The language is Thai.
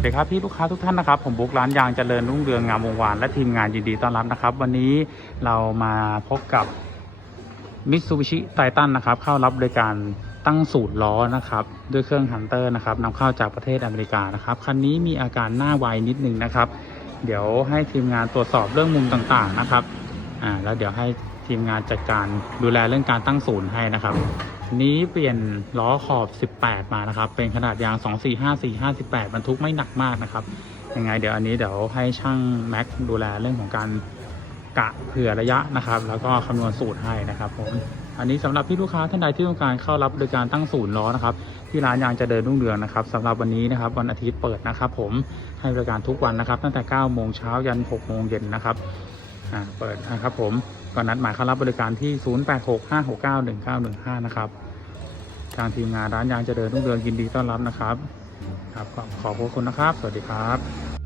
วัสดีครับพี่ลูกค้าทุกท่านนะครับ ผมบุ๊กร้านยางเจริญรุ่งเรืองงามวงวานและทีมงานยินดีต้อนรับนะครับ วันนี้เรามาพบกับมิตซูบิชิไททันนะครับ เข้ารับบริการตั้งสูตรล้อนะครับ ด้วยเครื่องฮันเตอร์นะครับนำเข้าจากประเทศอเมริกานะครับคันนี้มีอาการหน้าไวนิดนึงนะครับ เดี๋ยวให้ทีมงานตรวจสอบเรื่องมุมต่างๆนะครับอ่าแล้วเดี๋ยวให้ทีมงานจัดการดูแลเรื่องการตั้งศูนย์ให้นะครับ นี้เปลี่ยนล้อขอบ 18 มานะครับ เป็นขนาดยาง 245 458บรรทุกไม่หนักมากนะครับ ยังไงเดี๋ยวอันนี้เดี๋ยวให้ช่างแม็กดูแลเรื่องของการกะเผื่อระยะนะครับ แล้วก็คำนวณสูตรให้นะครับผม อันนี้สำหรับพี่ลูกค้าท่านใดที่ต้องการเข้ารับบริการตั้งศูนย์ล้อนะครับ ที่ร้านยางจะเดินรุ่งเรืองนะครับสำหรับวันนี้นะครับวันอาทิตย์เปิดนะครับ ผมให้บริการทุกวันนะครับ ตั้งแต่9โมงเช้ายัน6โมงเย็นนะครับ อ่าเปิดนะครับผมก่อนนัดหมายเข้ารับบริการที่ 0865691915 นะครับทางทีมงานร้านยางเจริญรุ่งเรืองยินดีต้อนรับนะครับ ครับขอบคุณนะครับ สวัสดีครับ